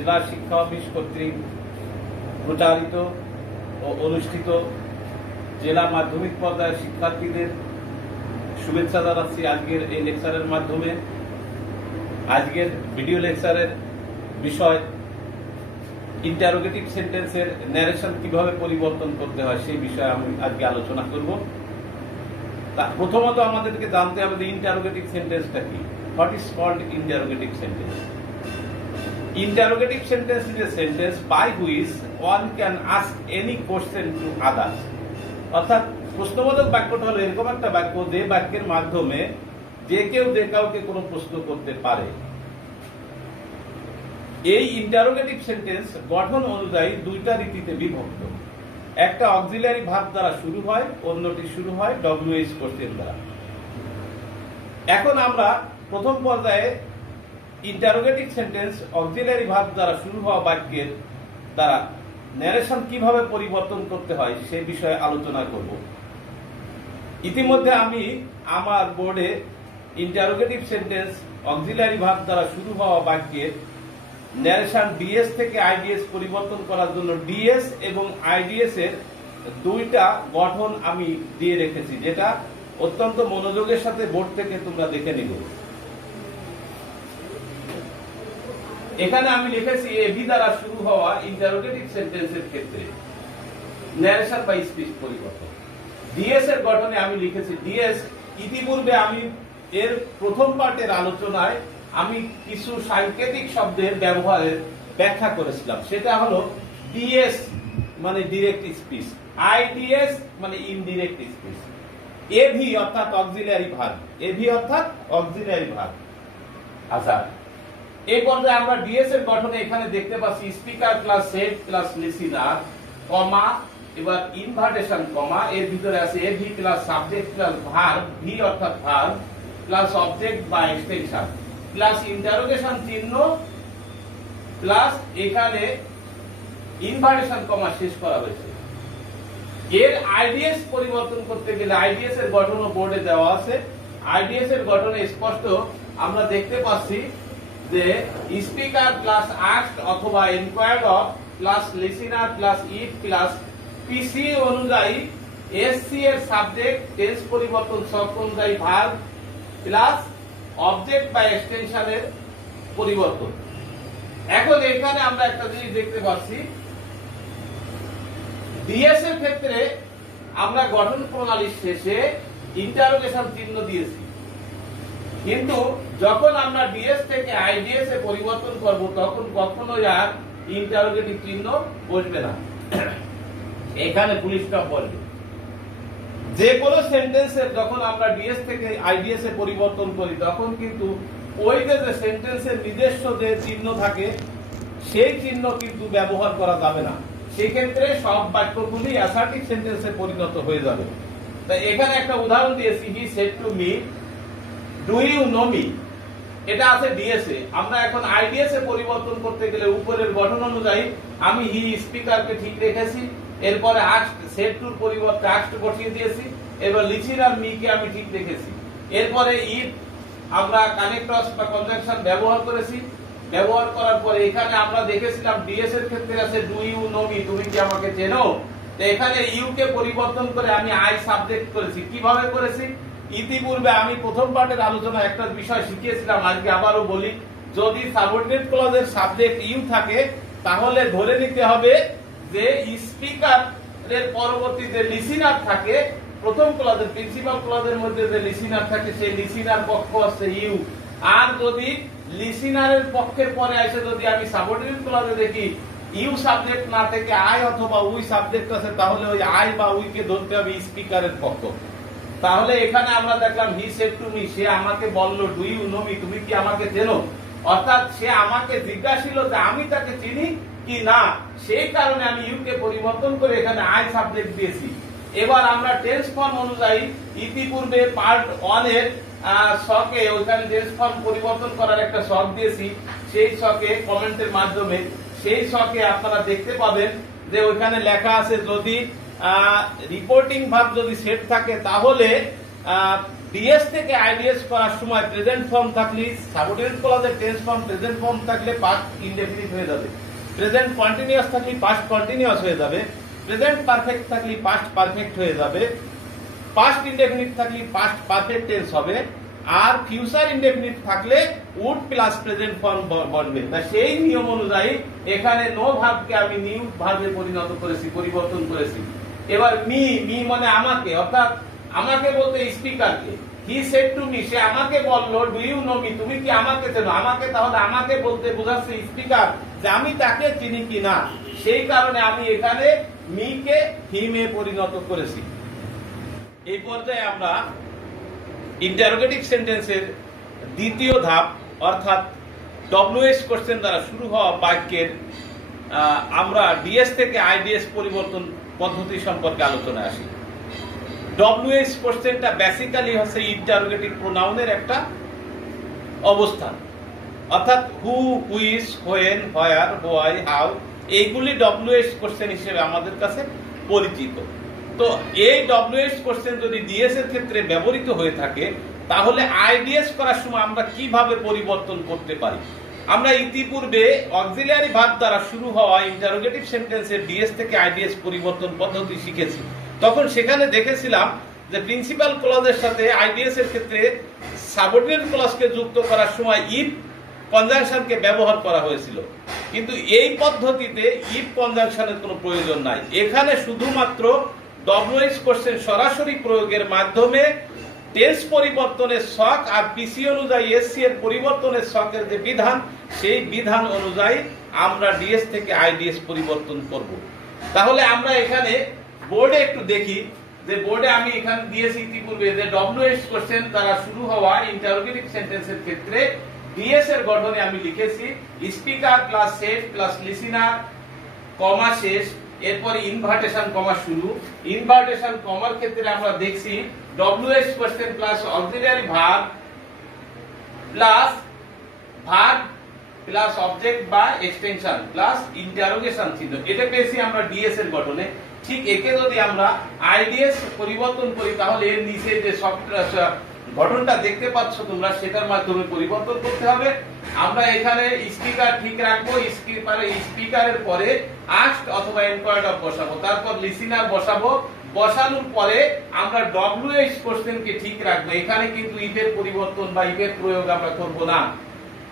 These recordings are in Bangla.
জেলা শিক্ষা অফিস কর্তৃক প্রচারিত ও অনুষ্ঠিত জেলা মাধ্যমিক পর্যায়ের শিক্ষার্থীদের শুভেচ্ছা জানাচ্ছি। আজকের এই লেকচারের মাধ্যমে আজকের ভিডিও লেকচারের বিষয় ইন্টারোগেটিভ সেন্টেন্সের ন্যারেশন কিভাবে পরিবর্তন করতে হয় সেই বিষয়ে আমি আজকে আলোচনা করব। প্রথমত আমাদেরকে জানতে হবে যে ইন্টারোগেটিভ সেন্টেন্সটা কি। What is called interrogative sentence? Interrogative sentence is a sentence by which one can ask any question to others. অর্থাৎ প্রশ্নবোধক বাক্যটা হলো এরকম একটা বাক্য যে বাক্যের মাধ্যমে যে কেউ যে কাউকে কোনো প্রশ্ন করতে পারে। এই ইন্টারোগেটিভ সেন্টেন্স গঠন অনুযায়ী দুইটা রীতিতে বিভক্ত। একটা অক্সিলারি ভার্ব দ্বারা শুরু হয়, অন্যটি শুরু হয় ডব্লিউএইচ কোশ্চেন দ্বারা। এখন আমরা প্রথম পর্যায়ে ইন্টারোগেটিভ সেন্টেন্স অক্সিলারি ভার্ব দ্বারা শুরু হওয়া বাক্যের দ্বারা ন্যারেশন কিভাবে পরিবর্তন করতে হয় সে বিষয়ে আলোচনা করব। ইতিমধ্যে আমি আমার বোর্ডে ইন্টারোগেটিভ সেন্টেন্স অক্সিলারি ভার্ব দ্বারা শুরু হওয়া বাক্যের ন্যারেশন ডিএস থেকে আইডিএস পরিবর্তন করার জন্য ডিএস এবং আইডিএস এর দুইটা গঠন আমি দিয়ে রেখেছি, যেটা অত্যন্ত মনোযোগের সাথে বোর্ড থেকে তোমরা দেখে নিবে। এখানে আমি লিখেছি এভি দ্বারা শুরু হওয়া ইন্টারোগেটিভ সেন্টেন্সের ক্ষেত্রে ন্যারেশন বা স্পিচ পরিবর্তন। ডিএস এর গঠনে আমি লিখেছি ডিএস। ইতিপূর্বে আমি এর প্রথম পার্টের আলোচনায় আমি কিছু সাংকেতিক শব্দের ব্যবহারের ব্যাখ্যা করেছিলাম। সেটা হলো ডিএস মানে ডিরেক্ট স্পিচ, আইডিএস মানে ইনডিরেক্ট স্পিচ, এভি অর্থাৎ অক্সিলারি ভার্ব, এভি অর্থাৎ অক্সিলারি ভার্ব। আচ্ছা, এই পর্যায়ে আমরা ডিএস এর গঠনে এখানে দেখতে পাচ্ছি speaker plus set plus listener comma, এবার ইনভার্টেশন কমা, এর ভিতরে আছে AV plus subject plus verb, V অর্থাৎ ভার্ব প্লাস অবজেক্ট বা এক্সটেনশন প্লাস ইন্টারোগেশন চিহ্ন প্লাস এখানে ইনভার্টেশন কমা শেষ করা হয়েছে। এর আইডিএস পরিবর্তন করতে গেলে আইডিএস এর গঠনও বোর্ডে দেওয়া আছে। আইডিএস এর গঠনে স্পষ্ট আমরা দেখতে পাচ্ছি যে স্পিকার প্লাস আস্কড অথবা enquired of plus listener plus it plus PC অনুযায়ী এসসি এর সাবজেক্ট টেন্স পরিবর্তন শর্ত অনুযায়ী ভার্ব প্লাস অবজেক্ট বা এক্সটেনশনের পরিবর্তন। এখন এখানে আমরা একটা জিনিস দেখতে পাচ্ছি, ডিএস এর ক্ষেত্রে আমরা গঠন প্রণালীর শেষে ইন্টারোগেশন চিহ্ন দিয়েছি, কিন্তু যখন আমরা ডিএস থেকে আইডিএস এ পরিবর্তন করব তখন কখনোই আর ইন্টারোগেটিভ চিহ্ন বসবে না, এখানে ফুল স্টপ বলবে। যে কোনো সেন্টেন্সের যখন আমরা ডিএস থেকে আইডিএস এ পরিবর্তন করি তখন কিন্তু ওই যে সেন্টেন্সের নিজস্ব যে চিহ্ন থাকে সেই চিহ্ন কিন্তু ব্যবহার করা যাবে না। সেই ক্ষেত্রে সব বাক্যগুলি অ্যাসার্টিভ সেন্টেন্সে পরিণত হয়ে যাবে। তাই এখানে একটা উদাহরণ দিয়েছি, he said to me do you know me, এটা আছে ডিএস এ। আমরা এখন আইডিএস এ পরিবর্তন করতে গেলে উপরের গঠন অনুযায়ী আমি হি স্পিকারকে ঠিক রেখেছি, এরপরে আস্কড সেড টুর পরিবর্তে আস্কড বসিয়ে দিয়েছি, এবার লিসেনার মি কে আমি ঠিক রেখেছি, এরপরে ইট আমরা কানেক্টরস বা কনজাংশন ব্যবহার করেছি। ব্যবহার করার পরে এখানে আমরা দেখেছিলাম ডিএস এর ক্ষেত্রে আছে ডু ইউ নো মি, তুমি কি আমাকে চেনো। তো এখানে ইউ কে পরিবর্তন করে আমি আই সাবজেক্ট করেছি। কিভাবে করেছি? ইতিপূর্বে আমি প্রথম পার্টের আলোচনা একটা বিষয় শিখিয়েছিলাম, আজকে আবারও বলি। যদি সাবঅর্ডিনেট ক্লজের সাবজেক্ট ইউ থাকে তাহলে ধরে নিতে হবে যে স্পিকার এর পরবর্তী যে লিসেনার থাকে, প্রথম ক্লজের প্রিন্সিপাল ক্লজের মধ্যে যে লিসেনার থাকে সেই লিসেনার পক্ষ আছে ইউ। আর যদি লিসেনারের পক্ষের পরে এসে যদি আমি সাবঅর্ডিনেট ক্লজে দেখি ইউ সাবজেক্ট না থেকে আই অথবা উই সাবজেক্ট আছে, তাহলে ওই আই বা উই কে ধরতে হবে স্পিকারের পক্ষ। তাহলে এখানে আমরা দেখলাম হি সেড টু মি, সে আমাকে বলল ডু ইউ নো মি, তুমি কি আমাকে চেনো। অর্থাৎ সে আমাকে জিজ্ঞাসিল যে আমি তাকে চিনি কি না, সেই কারণে আমি ইউ কে পরিবর্তন করে এখানে আই সাবজেক্ট দিয়েছি। এবার আমরা টেন্স ফর্ম অনুযায়ী ইতিপূর্বে পার্ট 1 এর শকে ওইখানে টেন্স ফর্ম পরিবর্তন করার একটা শক দিয়েছি, সেই শকে কমেন্টের মাধ্যমে সেই শকে আপনারা দেখতে পাবেন যে ওইখানে লেখা আছে যদি রিপোর্টিং ভার্ব যদি সেট থাকে তাহলে ডিএস থেকে আইডিএস করার সময় প্রেজেন্ট ফর্ম থাকলে সাবঅর্ডিনেট ক্লজে টেন্স ফর্ম প্রেজেন্ট ফর্ম থাকলে পাস্ট ইনডেফিনিট হয়ে যাবে, প্রেজেন্ট কন্টিনিউয়াস থাকলে পাস্ট কন্টিনিউয়াস হয়ে যাবে, প্রেজেন্ট পারফেক্ট থাকলে পাস্ট পারফেক্ট হয়ে যাবে, পাস্ট ইনডেফিনিট থাকলে পাস্ট পারফেক্ট টেন্স হবে, আর ফিউচার ইনডেফিনিট থাকলে উড প্লাস প্রেজেন্ট ফর্ম বনবে। তা সেই নিয়ম অনুযায়ী এখানে নো ভার্বকে আমি নিউ ভার্বে পরিণত করেছি, পরিবর্তন করেছি। এবার মি মানে আমাকে, অর্থাৎ আমাকে বলতে স্পিকারকে। হি সেড টু মি, সে আমাকে বলল ডু ইউ নো মি, তুমি কি আমাকে চেনো? আমাকে, তাহলে আমাকে বলতে বোঝাচ্ছে স্পিকার যে আমি তাকে চিনি কি না। সেই কারণে আমি এখানে মি কে হিমে পরিণত করেছি। এই পর্যায়ে আমরা ইন্টারোগেটিভ সেন্টেন্সের দ্বিতীয় ধাপ অর্থাৎ ডব্লিউএস কোশ্চেন দ্বারা শুরু হওয়া বাক্যের আমরা ডিএস থেকে আইডিএস পরিবর্তন পদ্ধতি সম্পর্কে আলোচনায় আসি। ডব্লিউএস কোশ্চেনটা বেসিক্যালি হচ্ছে ইন্টারোগেটিভ প্রোনাউনের একটা অবস্থান, অর্থাৎ who, which, when, where, why, how, এইগুলি ডব্লিউএস কোশ্চেন হিসেবে আমাদের কাছে পরিচিত। তো এই ডব্লিউএস কোশ্চেন যদি ডিএস এর ক্ষেত্রে ব্যবহৃত হয়ে থাকে তাহলে আইডিএস করার সময় আমরা কিভাবে পরিবর্তন করতে পারি? আমরা ইতিপূর্বে অক্সিলিয়ারি ভার্ব দ্বারা শুরু হওয়া ইন্টারোগেটিভ সেন্টেন্সের ডিএস থেকে আইডিএস পরিবর্তন পদ্ধতি শিখেছি। তখন সেখানে দেখেছিলাম যে প্রিন্সিপাল ক্লজের সাথে আইডিএস এর ক্ষেত্রে সাবঅর্ডিনেট ক্লজকে যুক্ত করার সময় ইফ কনজাংশনকে ব্যবহার করা হয়েছিল, কিন্তু এই পদ্ধতিতে ইফ কনজাংশনের কোনো প্রয়োজন নাই। এখানে শুধুমাত্র ডব্লিউএস কোশ্চেন সরাসরি প্রয়োগের মাধ্যমে টেন্স পরিবর্তনের ছক আর পিসি অনুযায়ী এসসি এর পরিবর্তনের ছকের যে বিধান, সেই বিধান অনুযায়ী আমরা ডিএস থেকে আইডিএস পরিবর্তন করব। তাহলে আমরা এখানে বোর্ডে একটু দেখি যে বোর্ডে আমি এখানে দিয়েছি ইতিপূর্বে যে ডব্লিউএস কোশ্চেন দ্বারা শুরু হওয়া ইন্টারোগেটিভ সেন্টেন্সের ক্ষেত্রে ডিএস এর গঠনে আমি লিখেছি speaker plus set plus listener comma শেষ, এরপরে ইনভার্টেশন কমা শুরু। ইনভার্টেশন কমার ক্ষেত্রে আমরা দেখছি WS question plus auxiliary verb plus object বা এক্সটেনশন প্লাস ইন্টারোগেশন চিহ্ন, এটা পেয়েছি আমরা ডিএস এর গঠনে। ঠিক একে যদি আমরা আইডিএস পরিবর্তন করি তাহলে এর নিচে যে সফটওয়্যার গঠনটা দেখতে পাচ্ছ তোমরা, সেটার মাধ্যমে পরিবর্তন করতে হবে। আমরা এখানে স্পিকার ঠিক রাখবো, স্পিকারের পরে আস্কড অথবা এনকোয়ার্ড অফ বসাবো, তারপর লিসেনার বসাবো, বসানোর পরে আমরা ডব্লিউএস কোশ্চেনকে ঠিক রাখবো। এখানে কিন্তু ইফের পরিবর্তন বা ইফের প্রয়োগ আমরা করব না।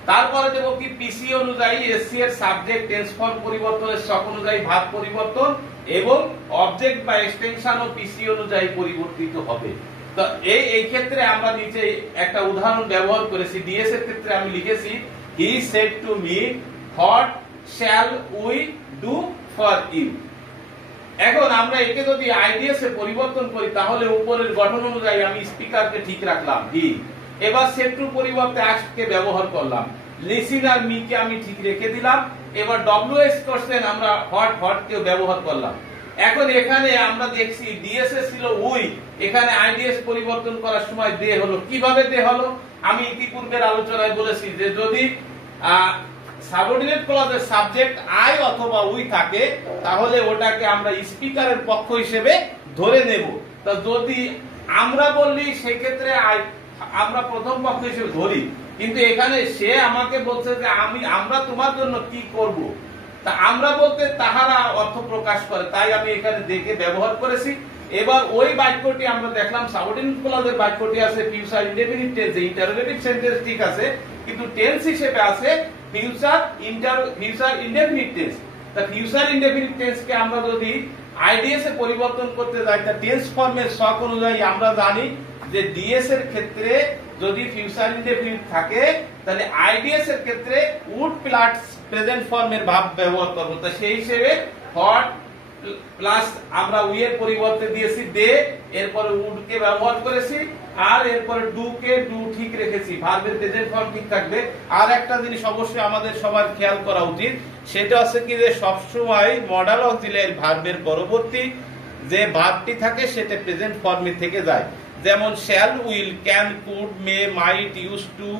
তারপরে দেব কি পিসি অনুযায়ী এসসি এর সাবজেক্ট টেন্স ফর্ম পরিবর্তনের ছক অনুযায়ী ভাব পরিবর্তন এবং অবজেক্ট বা এক্সটেনশন ও পিসি অনুযায়ী পরিবর্তিত হবে। তো এই ক্ষেত্রে আমরা নিচে একটা উদাহরণ ব্যবহার করেছি। ডিএস এর ক্ষেত্রে আমি লিখেছি he said to me what shall we do for you. এখন আমরা একে যদি আইডিএস এ পরিবর্তন করি তাহলে উপরের গঠন অনুযায়ী আমি স্পিকারকে ঠিক রাখলাম হি, এবার সেড টু পরিবর্তে আস্কড কে ব্যবহার করলাম, লিসেনার মি কে আমি ঠিক রেখে দিলাম, এবার ডব্লিউএস কোশ্চেন আমরা হোয়াট কে ব্যবহার করলাম। এখন এখানে আমরা দেখছি ডিএস এ ছিল উই, এখানে আইডিএস পরিবর্তন করার সময় দে হলো। কিভাবে দে হলো? আমি ইতিপূর্বের আলোচনায় বলেছি যে যদি সাবঅর্ডিনেট ক্লজের সাবজেক্ট আই অথবা উই থাকে তাহলে ওটাকে আমরা স্পিকারের পক্ষ হিসেবে ধরে নেব। তা যদি আমরা বললি সেক্ষেত্রে আমরা প্রথম পক্ষ হিসেবে ধরি, কিন্তু এখানে সে আমাকে বলছে যে আমরা তোমার জন্য কি করব, তা আমরা বলতে তাহারা অর্থ প্রকাশ করে, তাই আমি এখানে দেখে ব্যবহার করেছি। এবার ওই বাক্যটি আমরা দেখলাম সাবঅর্ডিনেট ক্লজের বাক্যটি আছে future indefinite tense, interrogative sentence ঠিক আছে, কিন্তু টেন্স হিসেবে আছে ফিউচার ইনডেফিনিট টেন্স। তা ফিউচার ইনডেফিনিট টেন্স কে আমরা যদি আইডিএস এ পরিবর্তন করতে যাই তা টেন্স ফর্মের ছক অনুযায়ী আমরা জানি যে ডিএস এর ক্ষেত্রে যদি ফিউচার ইনডেফিনিট থাকে তাহলে আইডিএস এর ক্ষেত্রে উড প্লাস প্রেজেন্ট ফর্মের ভাব ব্যবহার করব। তো সেই হিসেবে হোয়াট প্লাস আমরা উই এর পরিবর্তে দিয়েছি দে, এরপরে উড কে ব্যবহার করেছি, আর এরপরে ডু কে ডু ঠিক রেখেছি, ভার্বের প্রেজেন্ট ফর্ম ঠিক থাকবে। আর একটা জিনিস অবশ্যই আমাদের সবার খেয়াল করা উচিত, সেটা হচ্ছে কি যে সবসময় মডাল অক্সিলিয়ারি ভার্বের পরবর্তী যে ভার্বটি থাকে সেটা প্রেজেন্ট ফর্মে থেকে যায়। যেমন shall, will, can, could, may, might, use to,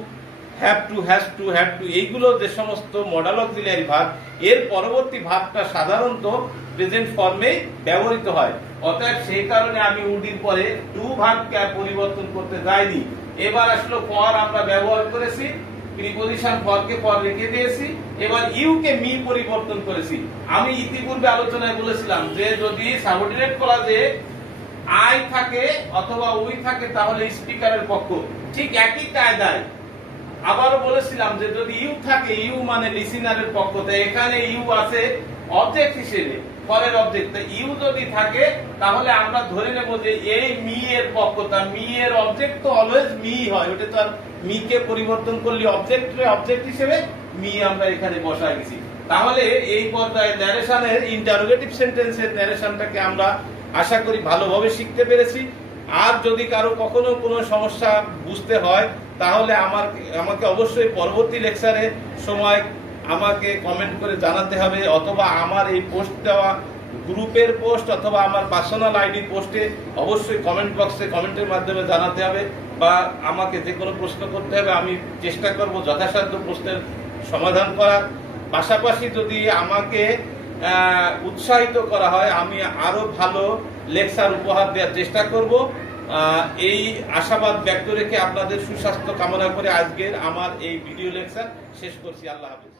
have to, has to, had to, এইগুলো যে সমস্ত মডেল অক্সিলিয়ারি ভার্ব, এর পরবর্তী ভার্বটা সাধারণত প্রেজেন্ট ফর্মে ব্যবহৃত হয়। অতএব সেই কারণে আমি উডির পরে টু ভার্বকে পরিবর্তন করতে যাইনি। এবার আসলে ফর আমরা ব্যবহার করেছি, প্রিপজিশন ফরকে ফর রেখে দিয়েছি, এবার ইউ কে মি পরিবর্তন করেছি। আমি ইতিপূর্বে আলোচনায় বলেছিলাম যে যদি সাবঅর্ডিনেট ক্লজে আই থাকে অথবা উই থাকে তাহলে স্পিকারের পক্ষ, ঠিক একই কায়দায় আবারও বলেছিলাম যে যদি ইউ থাকে, ইউ মানে লিসেনারের পক্ষ, তাই এখানে ইউ আছে অবজেক্ট হিসেবে, ফরের অবজেক্ট। ইউ যদি থাকে তাহলে আমরা ধরে নেব যে এই মি এর পক্ষ, তার মি এর অবজেক্ট তো অলওয়েজ মি হয়, ওটা তো আর মি কে পরিবর্তন করলে অবজেক্ট হিসেবে মি আমরা এখানে বসাই গেছি। তাহলে এই পর্যায়ে ন্যারেশনের ইন্টারোগেটিভ সেন্টেন্সের ন্যারেশনটাকে আমরা আশা করি ভালোভাবে শিখতে পেরেছি। আর যদি কারো কখনো কোনো সমস্যা বুঝতে হয় তাহলে আমাকে অবশ্যই পরবর্তী লেকচারের সময় আমাকে কমেন্ট করে জানাতে হবে, অথবা আমার এই পোস্ট দেওয়া গ্রুপের পোস্ট অথবা আমার পার্সোনাল আইডি পোস্টে অবশ্যই কমেন্ট বক্সে কমেন্টের মাধ্যমে জানাতে হবে, বা আমাকে যে কোনো প্রশ্ন করতে হবে। আমি চেষ্টা করব যথাসাধ্য প্রশ্নের সমাধান করার। পাশাপাশি যদি আমাকে উৎসাহিত করা হয় আমি আরো ভালো লেকচার উপহার দেওয়ার চেষ্টা করব। এই আশাবাদ ব্যক্ত রেখে আপনাদের সুস্বাস্থ্য কামনা করে আজকের আমার এই ভিডিও লেকচার শেষ করছি। আল্লাহ হাফেজ।